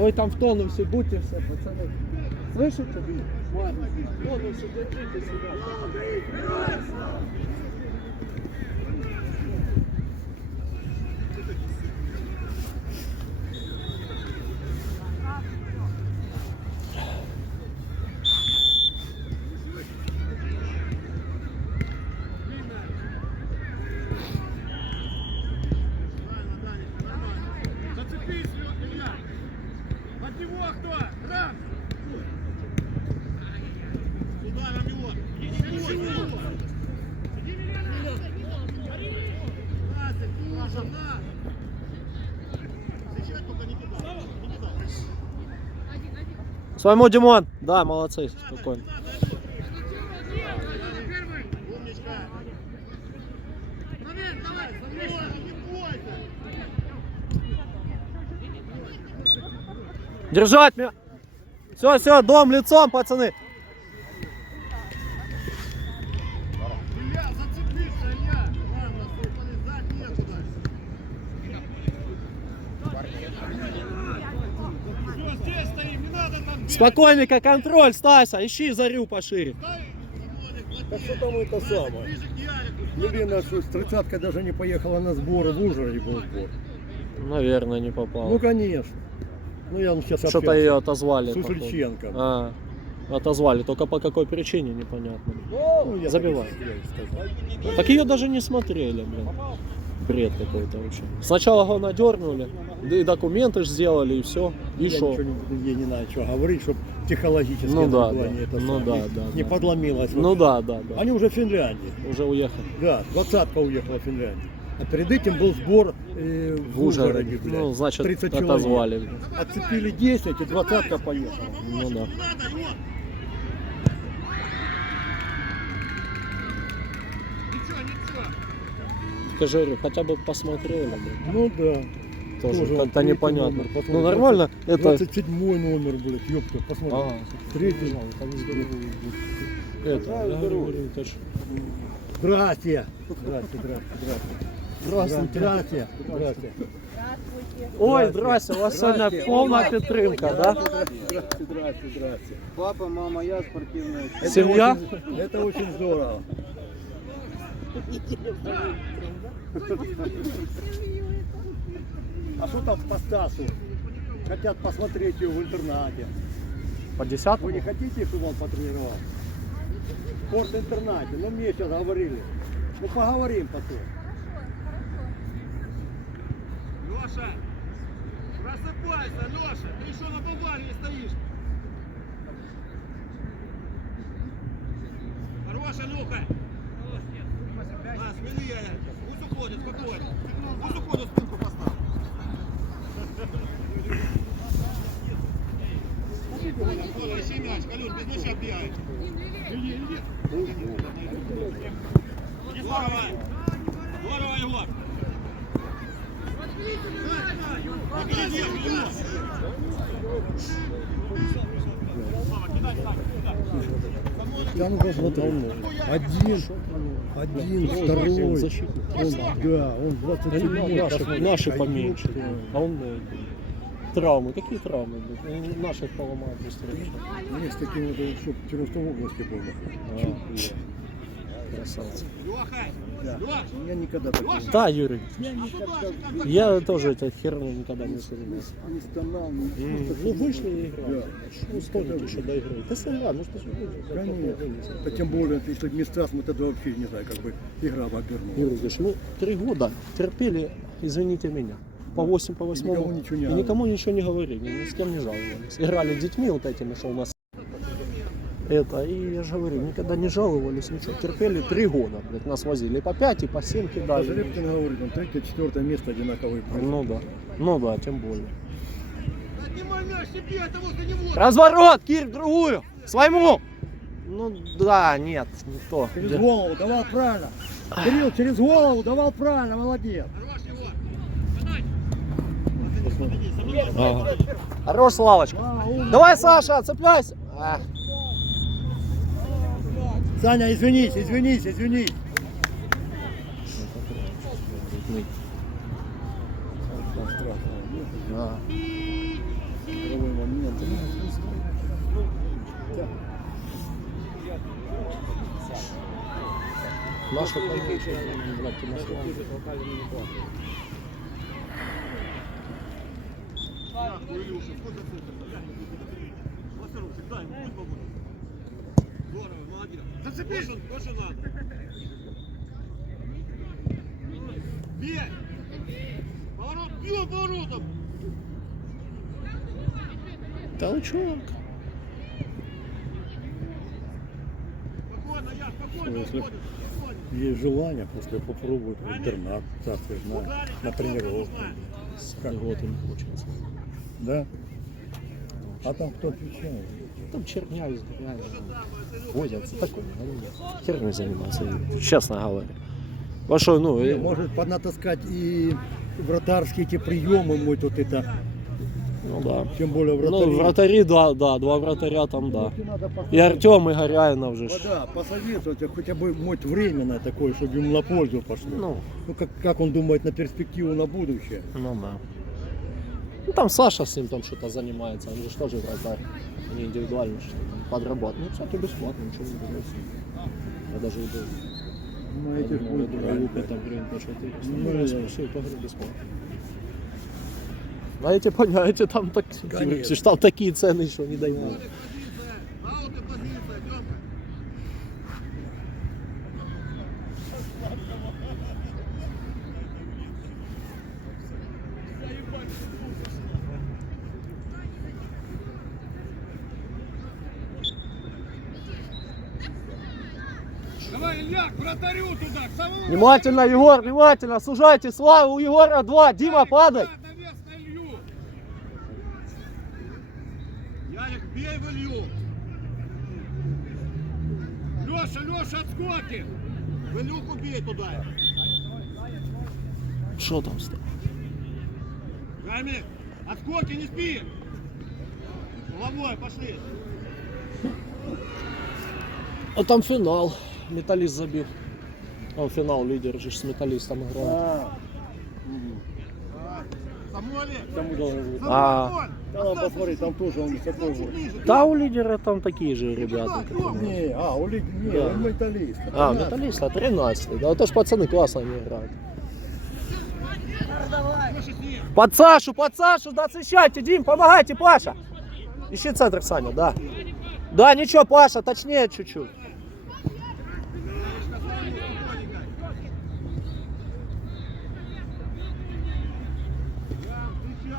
Ой, там в тонусе, будьте все, пацаны. Слышите? Ладно, в тонусе, держите себя. Зацепись, Илья! От него кто? Раз! Сюда на него! Настя, Паша, на! Сейчас только не кидай. Не кидай. Своему, Димон. Да, молодцы, спокойно. Держать меня. Все, все, дом лицом, пацаны. Илья, зацепился, Илья! Ладно, стой, полезать некуда. Все, здесь стоим, не надо там бегать. Спокойненько, контроль, Стася. Ищи зарю пошире. Так что там это самое? Любимая, что тридцатка даже не поехала на сборы, в Ужгороде был сбор. Наверное, не попал. Ну, конечно. Ну, я ну, сейчас Что-то ее отозвали. с. А, отозвали. Только по какой причине, непонятно. Ну, Забивай. так. Так ее даже не смотрели, блин. Бред какой-то вообще. Сначала его надернули, да и документы ж сделали, и все. И Я что? не, я не знаю, что говорить, чтобы психологически Ну да, да. не, это Ну да, да, не да. подломилось. Ну вообще. да, да, да. Они уже в Финляндии. Уже уехали. Да, двадцатка уехала в Финляндию. А перед этим был сбор э, в, В Ужгороде. Блядь. Ну, значит, 30 человек. отозвали. блин. Отцепили 10, и двадцатка поехала. Ну да. Не надо, вот. Ничего, ничего. Говорю, хотя бы посмотрели, блин. Ну да. Тоже, Тоже третий непонятно. номер, ну нормально, это... 27 номер, блядь, ёпта, посмотри. А, Третий. это, я говорю, это ж-. Здрасте, здрасте, здрасте. Здрасте. Здрасте. Ой, здрасте, у вас сегодня полная підтримка, да? Здрасте, здрасте, здрасте. Папа, мама, я спортивная. Это Семья? Это очень здорово. А что там по Стасу? Хотят посмотреть ее в интернате. По Вы десятому? не хотите, чтобы он потренировал? В спорт-интернате. Ну, мне сейчас говорили. Ну, поговорим потом. Леша, просыпайся, Леша, ты еще на Баварии стоишь. Хорошая, Люха. На, смени я. Пусть уходит, спокойно. Пусть уходит, спинку поставь. Вот, вообще мяч, Калюш, без мяча бегает. Здорово. Здорово, Егор. Опередил его. Ну посмотрел. Один, один, второй. Он, да, он 27 Наши, наши поменьше. А он э, травмы. Какие травмы? Они Наших поломают быстрее. С таким вот, чтобы Черновском области был. А. Красавцы. Да. Я никогда так не Да, Юрий. Я никогда Я тоже этой херню никогда не занимался. не стонал, не Ну вышли и играли. Да. Что стонет еще до игры? Да сыграй, ну что ж Конечно. Да тем более, если Мистрас, мы тогда вообще не знаю, как бы игра бы обернулась. Юрий говоришь, ну три года терпели, извините меня. По 8, по 8. никому ничего не и никому ничего не говорили, ни с кем не жаловались. Играли с детьми вот этими, что у нас это, и я же говорю, никогда не жаловались, ничего. Терпели три года, блядь, нас возили. По 5, и по 7 Даже кидали. Репкин говорит, он третье, четвертое место одинаковые. Ну да, ну да, тем более. Разворот, Кир, в другую, своему. Ну да, нет, не то. Через голову давал правильно. Кирилл, через голову давал правильно, молодец. Хорош Славочка. Давай, Саша, цепляйся. Саня, извинись, извинись, извинись. Да. Васарушек, дай ему, пусть побудет. Здорово, молодец. Зацепись! Тоже, тоже надо. Бей! Поворот, бил поворотом! Толчок. Спокойно, я, спокойно, Если- уходим, спокойно. Есть желание просто попробовать в интернат, так знаю, на тренировку. Как? Вот им хочется. Да? А там кто отвечает? Там черня реально. Возятся такой. Херню заниматься, честно говоря. Во что, ну, Не, э, Может понатаскать и вратарские эти приемы мой тут это, ну да. тем более вратари. Ну, вратари, да, да, два вратаря там, да. Ну, И. Артем, и Горяинов же. Да, посоветовать, а хотя бы мать временное такое, чтобы ему на пользу пошло. Ну, Ну, как, как он думает на перспективу, на будущее. ну да. Ну там Саша с ним там что-то занимается, он же тоже вратарь. Не индивидуально, что там подрабатывает. Ну, кстати, бесплатно, ничего не берется. Я даже иду. Ну, Я эти ж думаю, будут я брать, думаю, да. там гривен по 400. Ну, я по гривен бесплатно. А эти, понимаете, там, так, Конечно. там такие цены еще не дают. Позиция, аут и позиция, Демка. Давай, Илья, к вратарю туда, к самому Внимательно, Егор, внимательно, сужайте, Слава, у Егора два, Дима, падай. На Илью. Ярик, бей в Илью. Леша, Леша, отскоки. В Илюху бей туда. Что там стало? Гами, отскоки, не спи. Головой, пошли. А там финал. Металлист забил. Он финал лидер же с металлистом играет. А, Самуэль, тому должен быть. А. Там посмотри, там тоже он такой вот. Да, у лидера там такие же ребята. Не, а, у Ли- не, Да. он металлист. А, металлиста 13 Да, это ж пацаны классно не играют. Под Сашу, под Сашу, да, защищайте, Дим, помогайте, Паша. Ищи центр, Саня, да. Да, ничего, Паша, точнее чуть-чуть.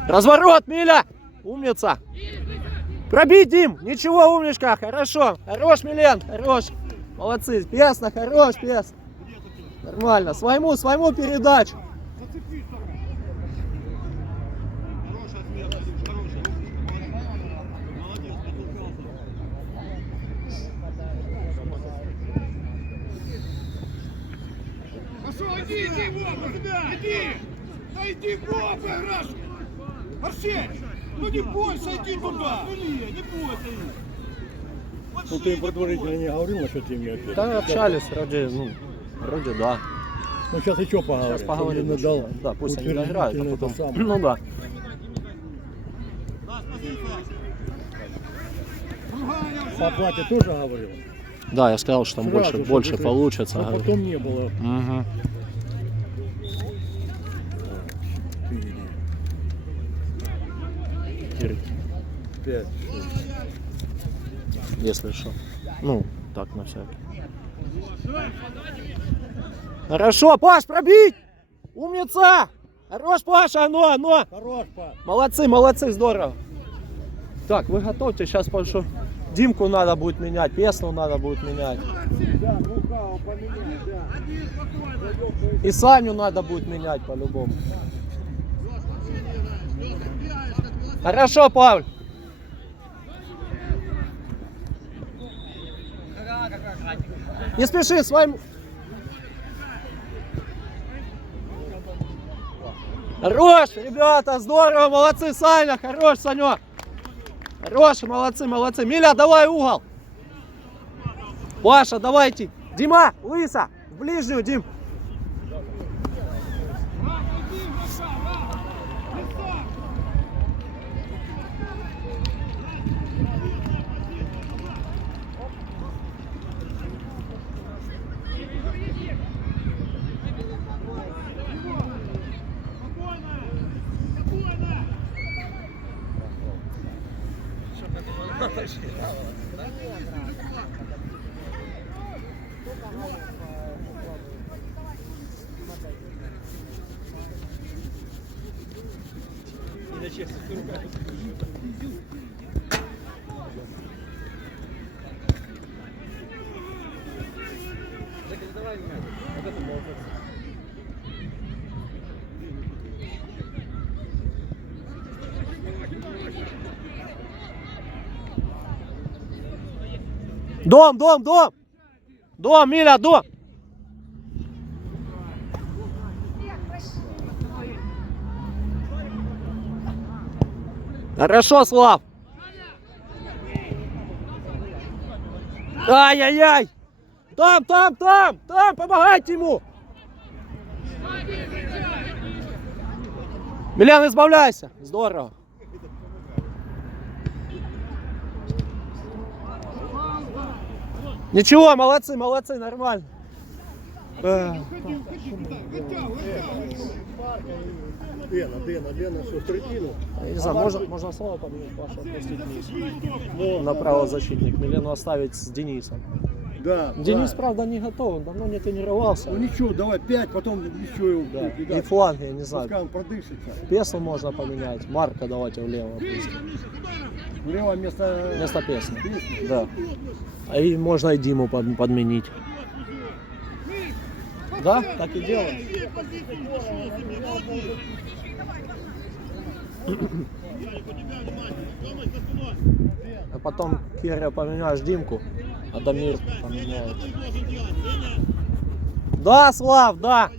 Разворот, Миля! Умница! Пробей, Дим! Ничего, умничка, хорошо. Хорош, Милен, хорош. Молодцы, песно, хорош, пес. Нормально, своему, своему передачу. Зацепись только. Хорошая смена, Илюш, хорошая. Молодец, подтолкался. Пошел, иди, иди, Вова, тебя, иди! Да иди, Вова, Раш! Арсень, ну не бойся, иди туда! Ну не, не бойся их! Ну ты им предварительно не говорил насчет семьи опять? Да, общались, вроде, ну, вроде да. Ну сейчас еще поговорим. Сейчас поговорим. Не что- Да, пусть они доиграют, а потом... самое. Ну да. По уже! оплате тоже говорил? Да, я сказал, что там Сразу, больше, больше получится. А говорю. потом не было. Мгм. 5, 6. Если что. Ну, так, на всякий. Хорошо, Паш, пробить! Умница! Хорош, Паша, оно, ну, оно! А ну! Хорош, Паш! Молодцы, молодцы, здорово! Так, вы готовьте, сейчас пошу. Димку надо будет менять, Песну надо будет менять. И Саню надо будет менять по-любому. Хорошо, Павль. Не спеши, своим... Хорош, ребята, здорово, молодцы, Саня, хорош, Санек. Хорош, молодцы, молодцы. Миля, давай угол. Паша, давайте. Дима, Лыса, в ближнюю, Дим. пошли. Иначе, если ты руками... Дом, дом, дом. Дом, Миля, дом. Хорошо, Слав. Ай-яй-яй. Там, там, там, там, помогайте ему. Милян, избавляйся. Здорово. Ничего, молодцы, молодцы, нормально. Э, Дена, Дена, Дена, третину? Я не знаю, можно, можно слово поменять, Пашу отпустить вниз. Направо защитник, Милену оставить с Денисом. Да, Денис, да. правда, не готов, он давно не тренировался. Ну ничего, давай пять, потом еще его. Да. И ребят, фланг, я не знаю. Пускай он продышится. Песню можно поменять. Марка давайте влево. Влево вместо... Вместо песни. песни. Да. А и можно и Диму под- подменить. Да, так и делаем. А потом Киря поменяешь Димку, а Дамир поменяет. Да, Слав, да.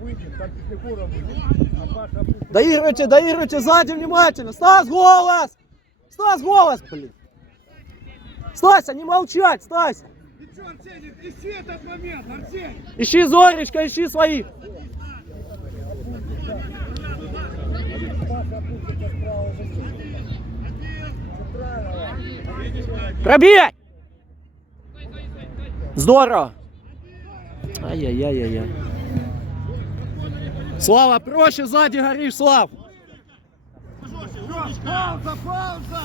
Будет. А. Доигрывайте, доигрывайте сзади внимательно. Стас, голос! Стас, голос, блин. Стася, не молчать, Стася. Ищи этот момент, Арсений! Ищи Зоречка, ищи своих. Пробей! Здорово. Ай-яй-яй-яй-яй. Слава, проще сзади горишь, Слав. Пауза, пауза!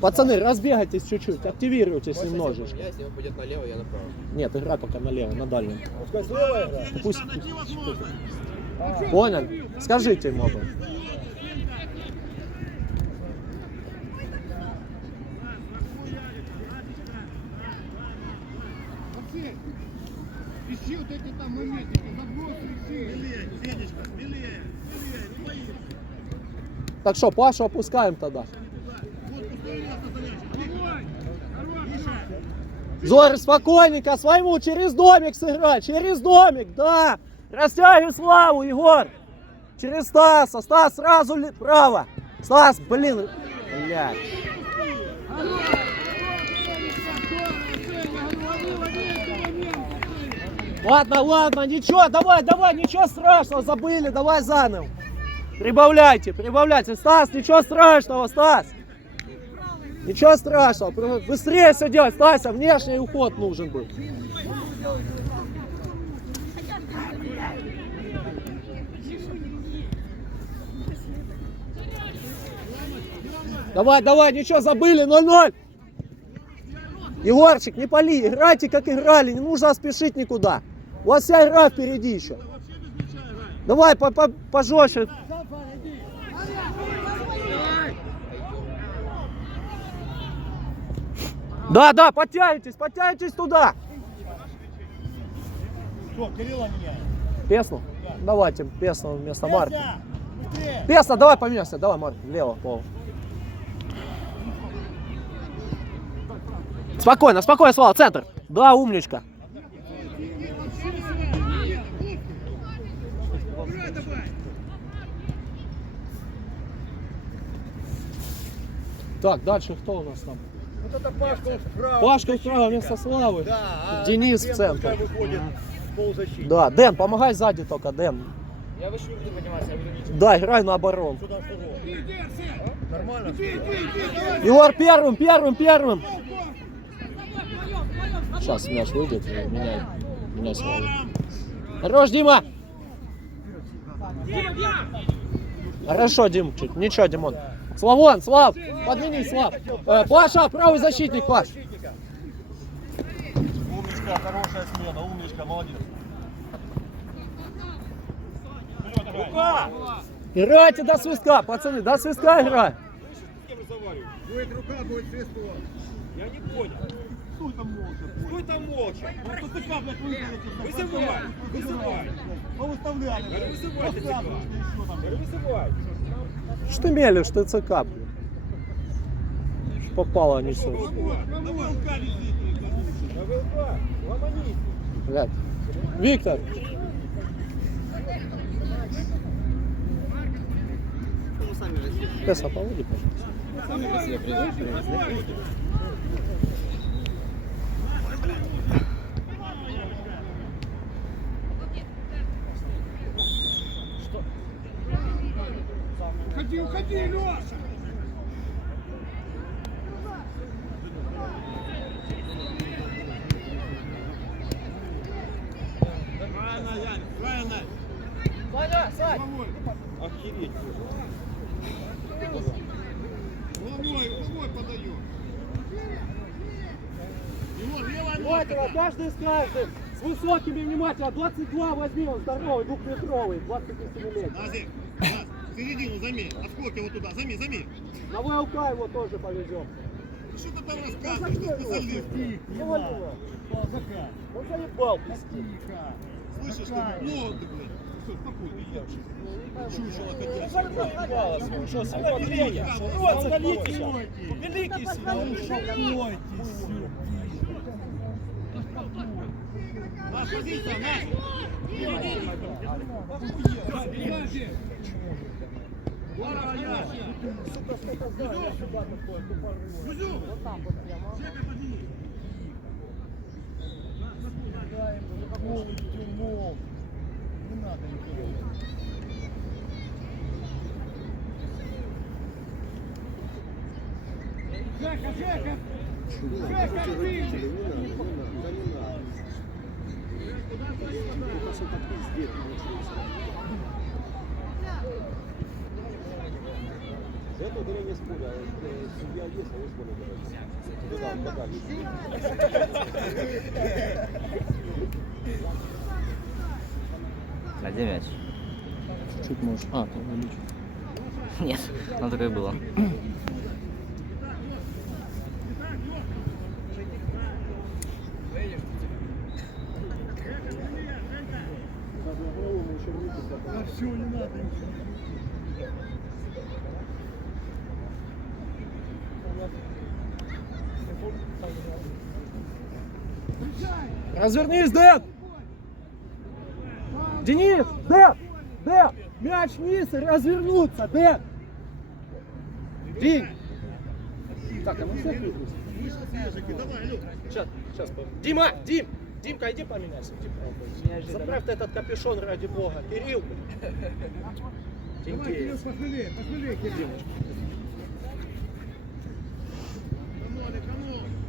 Пацаны, разбегайтесь чуть-чуть, активируйтесь немножечко. Если он пойдет налево, я направо. Нет, играй пока налево, на дальнем. Пусть... Понял? Скажите ему об этом. Арсений, ищи вот эти там моментики, забросы, ищи! Милее, Федечка, милее, милее, не боись! Так что, Пашу опускаем тогда. Зорь, спокойненько, своему через домик сыграть, через домик, да. Растягивай Славу, Егор. Через Стаса, Стас сразу ли- право. Стас, блин, блядь. Ладно, ладно, ничего, давай, давай, ничего страшного, забыли, давай заново. Прибавляйте, прибавляйте. Стас, ничего страшного, Стас. Ничего страшного, быстрее все делать. Стася, внешний уход нужен был. Давай, давай, ничего, забыли, 0-0. Егорчик, не пали, играйте, как играли, не нужно спешить никуда. У вас вся игра впереди еще. Давай, по -по пожестче. Да, да, подтягивайтесь, подтягивайтесь туда. Что, Кирилла меняет? Песну? Давайте Песну вместо! Быстрее! Песна, давай поменяйся, давай, Марк, влево, пол. Спокойно, спокойно, Слава, центр. Да, умничка. Так, дальше кто у нас там? Вот это Пашка он справа. Пашка вправо вместо Славы. Да, а Денис в центр. выходит. Да, Дэн, помогай сзади только, Дэн. Я выше не буду подниматься, я буду ничего. Да, играй на оборону. Арсен! Нормально? Егор первым, первым, первым. Сейчас мяч выйдет, и меняй, меняй Славу. Хорош, Дима! Хорошо, Димчик, ничего, Димон. Славон, Слав, подменись, Слав. Э, Паша, правый защитник, Паш. Умничка, хорошая смена, умничка, молодец. Играйте до свистка, пацаны, до свистка играй. Будет рука, будет свисток. Я не понял. Стой там молча. Стой там молча. Ты как, блядь, выставите? Вызывай, вызывай. Повыставляли. Говорю, вызывай ты. Говорю, вызывай. Что ты мелешь, ты ЦК, блин. Попало ВЛК. Ломанись. Блядь. Виктор. Песа, поводи, пожалуйста. Уходи, Леша. Правильно, Яник, правильно. Саня, Сань! Охереть. Головой подает. Его каждый с каждым. С высокими внимательно. 22 возьми, он здоровый, двухметровый, 25-летний. Назик, Наз, середину займи, отскоки вот туда, займи, займи. На ВЛК его тоже повезем. Что ты там рассказываешь, что специалист? Внимательно. Он заебал. Слышишь, что ну ты, блядь. Чучело. Что, Великий Наш, позиция, наш. Не надо ничего. Жека, Жека! Жека, ты! Это я не спорю, а судья есть, а спорите. Куда он подальше? А где мяч? Чуть можешь. А, увеличил. Нет, оно такое было. Да все, не надо ничего. Развернись, Дэн! Денис! Дэн! Дэн! Мяч вниз развернуться, Дэн! Дим! Так, а мы все Давай. Сейчас, сейчас. Дима! Дим! Димка, иди поменяйся. Иди, Заправь ты этот капюшон ради бога. Кирилл! Давай, Кирилл, пожалей, пожалей, Кирилл.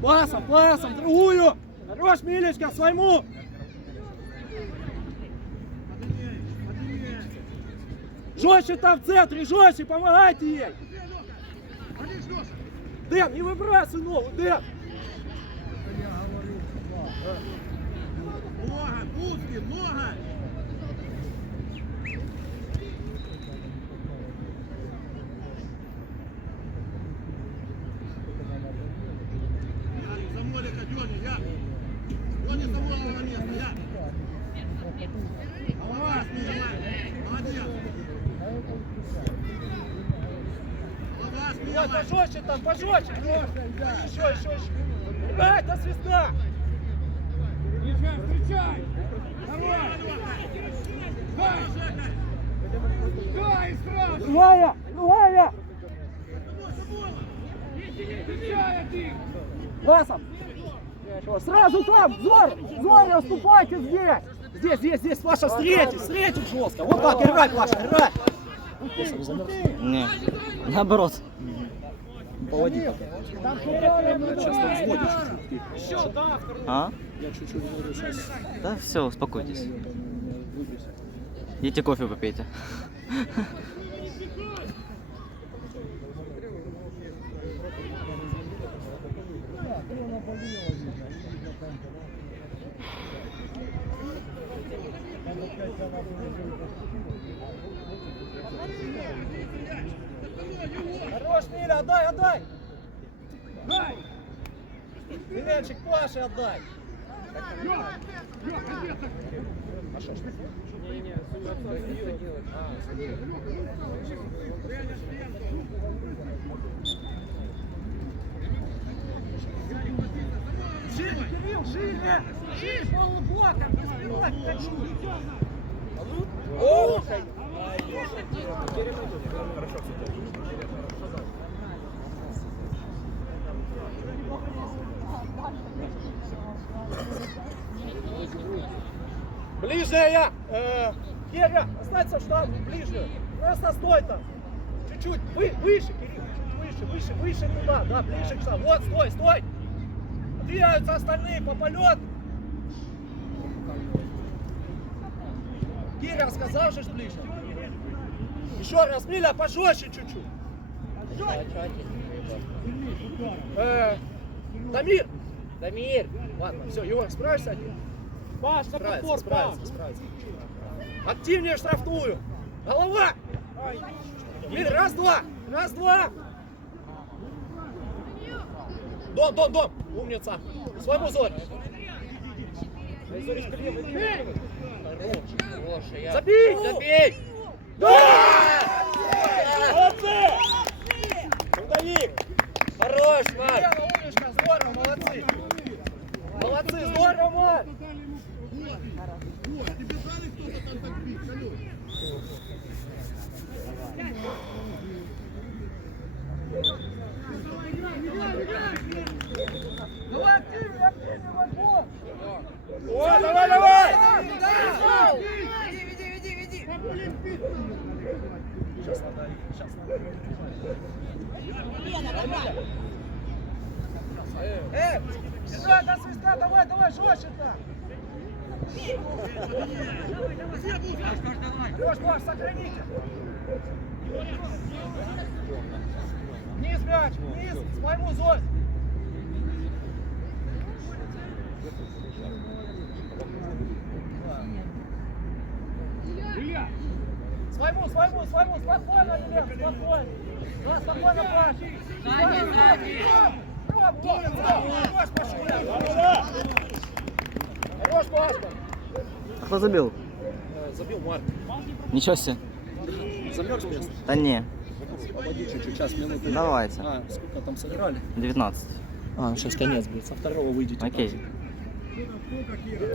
Пасом, пасом, другую! Хорош, Милечка, своему! Жестче там в центре, жестче, помогайте ей! Дэн, не выбрасывай ногу, Дэн! Бузкин, нога! Ярик, за Молика, Дёня, я. Дёня за Молика место, я. Голова смелая. Молодец. Голова смелая. пожестче там, пожестче! Еще, еще, еще! Эй, до свиста! Встречай, встречай! Давай! Дай! Дай сразу! Другая, другая! Пасом. Хорошо. Сразу там, Зор! Зор, отступайте здесь! Здесь, здесь, здесь, Паша, встретить, встретить жестко. Вот так, играй, Паша, играй. Не. Пока. Сейчас чуть-чуть. Ты А? Я чуть-чуть говорю сейчас. Да все, успокойтесь. Идите кофе попейте. Хорош, Миля, отдай, отдай! Дай! Миленчик, Паше отдай! Шире, Кирилл, шире! Шире, полублоком, не сбивай, хочу! О! Ближняя! Э, Киря, останься в штангу, ближнюю. Просто стой там. Чуть-чуть, вы, выше, Кирилл, чуть выше, выше, выше туда, да, ближе к штангу. Вот, стой, стой. Двигаются остальные по полет. Киря, сказал же, ближе. Еще раз, Миля, пожестче чуть-чуть. Э, Дамир! Дамир! Ладно, все, Егор, справишься один? Паш, на подбор, справится, справится. Активнее штрафную. Голова. Мир, раз, два. Раз, два. Дом, дом, дом. Умница. Своему зоре. Забей, забей. Да! Молодцы! Трудовик! Хорош, Марк! умничка, здорово, молодцы! Молодцы, здорово, Марк! Давай активнее, активнее, Марко! О, давай, давай! Сейчас надо, сейчас надо. Э, сюда, до свистка, давай, давай, жестче-то! Маш, сохраните! Вниз мяч, вниз, с моему зоне! Своему, своему, своему, спокойно, Илья, спокойно. Да, спокойно, Паш. Сзади, сзади. Хорош, Пашка. А кто забил? Забил Марк. Ничего себе. Замерз место? Да не. Поводи чуть-чуть, сейчас минуты. Давайте. А, сколько там сыграли? 19. А, сейчас конец будет. Со второго выйдете. Окей.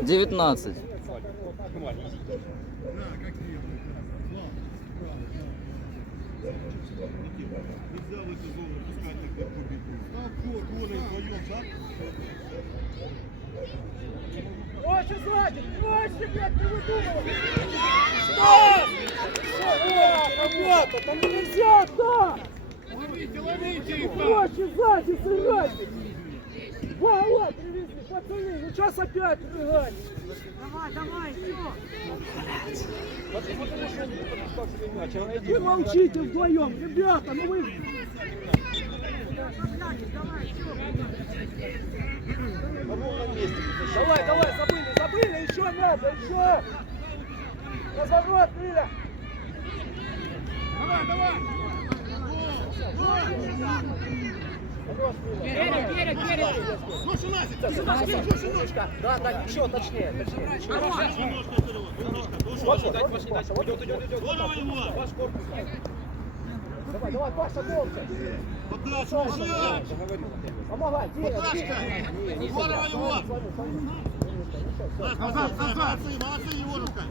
19. Проще сзади, проще, блядь, не выдумывай. Стоп! О, ребята, там нельзя так! Ловите, ловите их, Паш. Проще сзади сыграть! Давай, привезли, пацаны, ну сейчас опять рыгать? Вы молчите вдвоем, ребята, ну вы... Давай, давай, забыли, забыли, еще надо, еще! Разворот, Миля! Давай, давай. Давай, давай, Паша, молча. Подача, Паша. Помогай, где, Подачка. Здорово. Молодцы, Егорушка.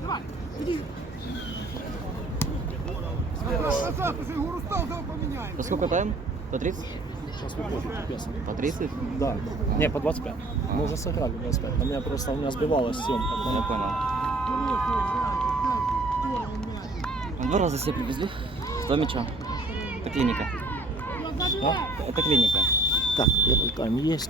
Назад, назад, уже Егор устал, давай поменяем. За сколько тайм? По 30? Сейчас выходит пес. По 30? Да. Не, по 25. Мы уже сыграли 25. На меня просто у меня сбивалась съемка. Я понял. А Два раза себе привезли. Два мяча. Это клиника. А? Это клиника. Так, первый тайм есть.